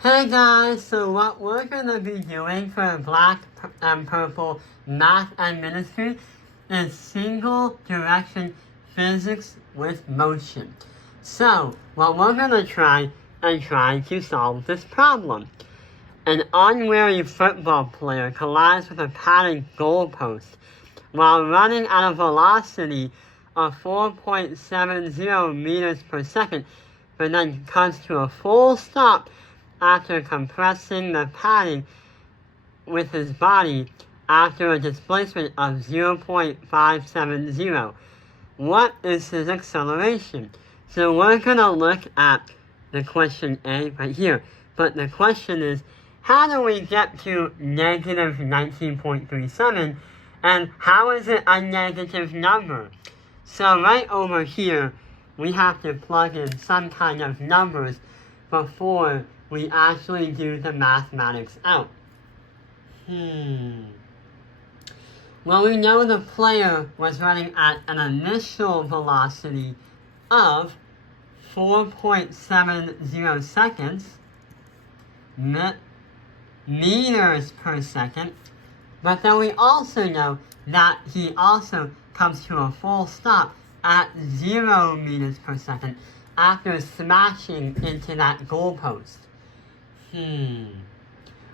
Hey guys, so what we're going to be doing for Black and Purple Math and Ministry is single direction physics with motion. So, what we're going to try to solve this problem. An unwary football player collides with a padded goalpost while running at a velocity of 4.70 meters per second, but then comes to a full stop after compressing the padding with his body after a displacement of 0.570. What is his acceleration? So we're going to look at the question A right here. But the question is, how do we get to negative 19.37? And how is it a negative number? So right over here, we have to plug in some kind of numbers before we actually do the mathematics out. Well, we know the player was running at an initial velocity of 4.70 seconds, meters per second, but then we also know that he also comes to a full stop at 0 meters per second after smashing into that goalpost.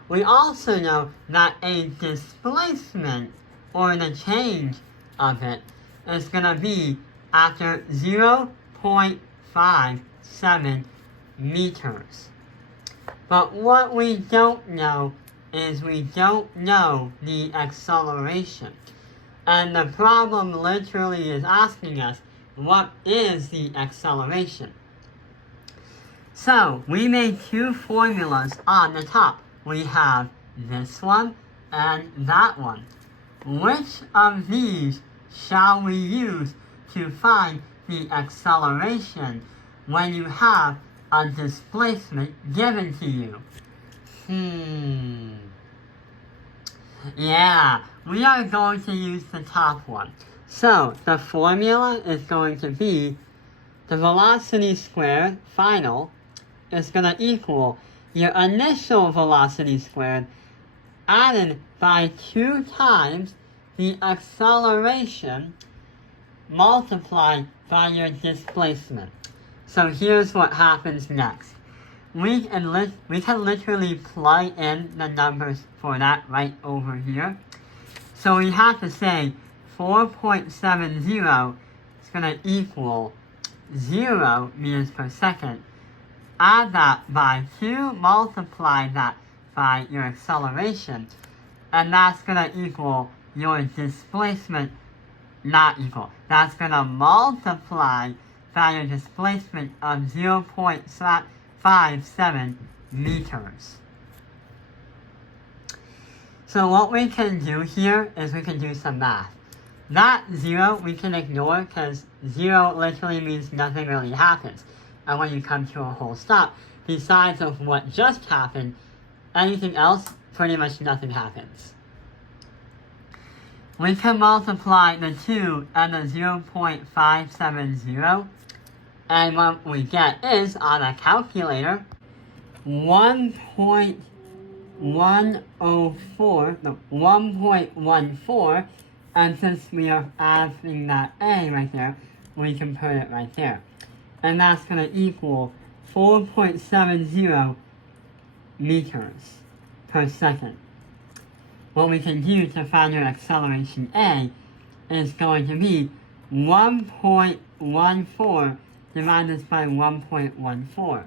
We also know that a displacement, or the change of it, is going to be after 0.57 meters. But what we don't know is we don't know the acceleration. And the problem literally is asking us, what is the acceleration? So, we made two formulas on the top. We have this one and that one. Which of these shall we use to find the acceleration when you have a displacement given to you? Yeah, we are going to use the top one. So, the formula is going to be the velocity squared, final, is going to equal your initial velocity squared added by 2 times the acceleration multiplied by your displacement. So here's what happens next. We can literally plug in the numbers for that right over here. So we have to say 4.70 is going to equal 0 meters per second. Add that by 2, multiply that by your acceleration, and that's going to equal your displacement, not equal. That's going to multiply by your displacement of 0.57 meters. So what we can do here is we can do some math. That 0 we can ignore because 0 literally means nothing really happens. And when you come to a whole stop, besides of what just happened, anything else, pretty much nothing happens. We can multiply the 2 and the 0.570, and what we get is, on a calculator, 1.14, and since we are adding that A right there, we can put it right there. And that's going to equal 4.70 meters per second. What we can do to find your acceleration A is going to be 1.14 divided by 1.14.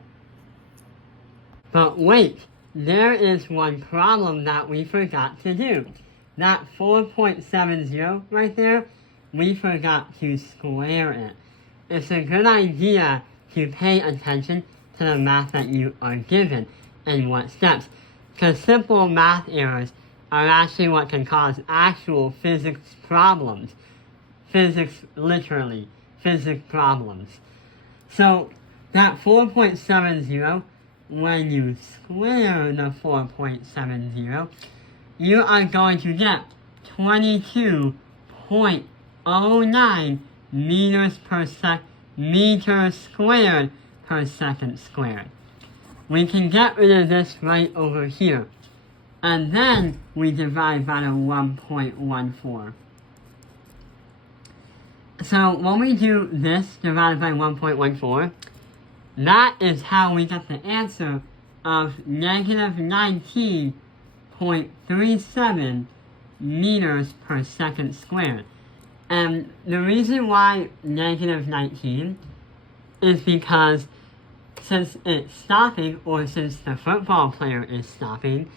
But wait, there is one problem that we forgot to do. That 4.70 right there, we forgot to square it. It's a good idea to pay attention to the math that you are given and what steps, because simple math errors are actually what can cause actual physics problems. Physics problems. So that 4.70, when you square the 4.70, you are going to get 22.09 meters squared per second squared. we can get rid of this right over here. And then we divide by the 1.14. So when we do this divided by 1.14, that is how we get the answer of negative 19.37 meters per second squared. And the reason why negative 19 is because since it's stopping, or since the football player is stopping,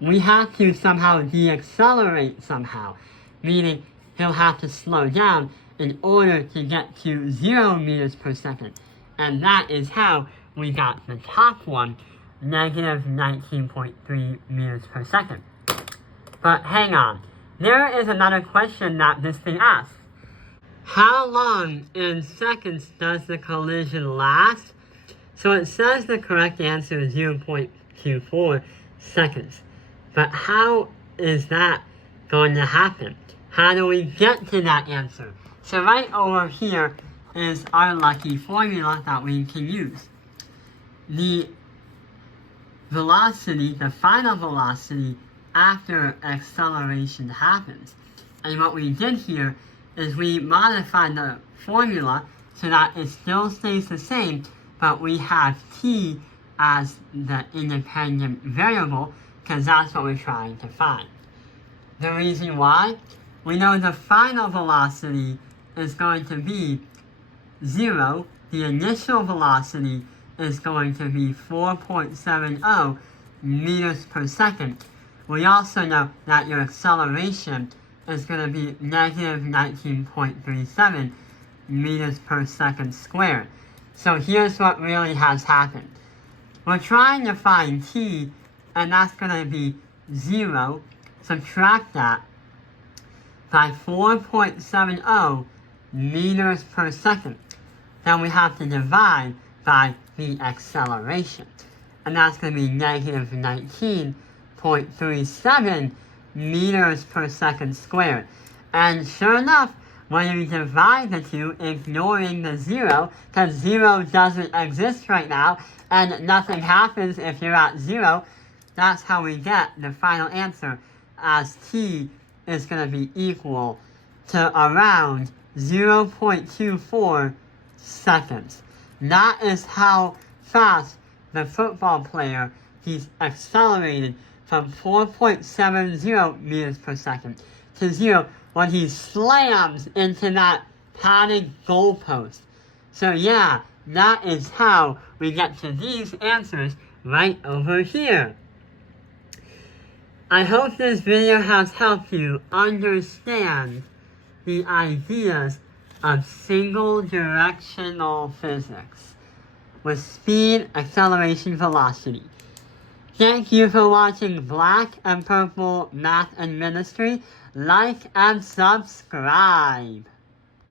we have to somehow deaccelerate somehow, meaning he'll have to slow down in order to get to 0 meters per second. And that is how we got the top one, negative 19.3 meters per second. But hang on, there is another question that this thing asks. How long in seconds does the collision last? So it says the correct answer is 0.24 seconds. But how is that going to happen? How do we get to that answer? So right over here is our lucky formula that we can use. The velocity, the final velocity after acceleration happens. And what we did here is we modified the formula so that it still stays the same, but we have t as the independent variable because that's what we're trying to find. The reason why? We know the final velocity is going to be 0. The initial velocity is going to be 4.70 meters per second. We also know that your acceleration is going to be negative 19.37 meters per second squared. So here's what really has happened. We're trying to find t, and that's going to be 0. Subtract that by 4.70 meters per second. Then we have to divide by the acceleration. And that's going to be negative 19.37 meters per second squared. And sure enough, when you divide the two, ignoring the 0, because 0 doesn't exist right now, and nothing happens if you're at 0, that's how we get the final answer, as t is going to be equal to around 0.24 seconds. That is how fast the football player, he's accelerated from 4.70 meters per second to 0 when he slams into that padded goalpost. So yeah, that is how we get to these answers right over here. I hope this video has helped you understand the ideas of single directional physics with speed, acceleration, velocity. Thank you for watching Black and Purple Math and Ministry. Like and subscribe.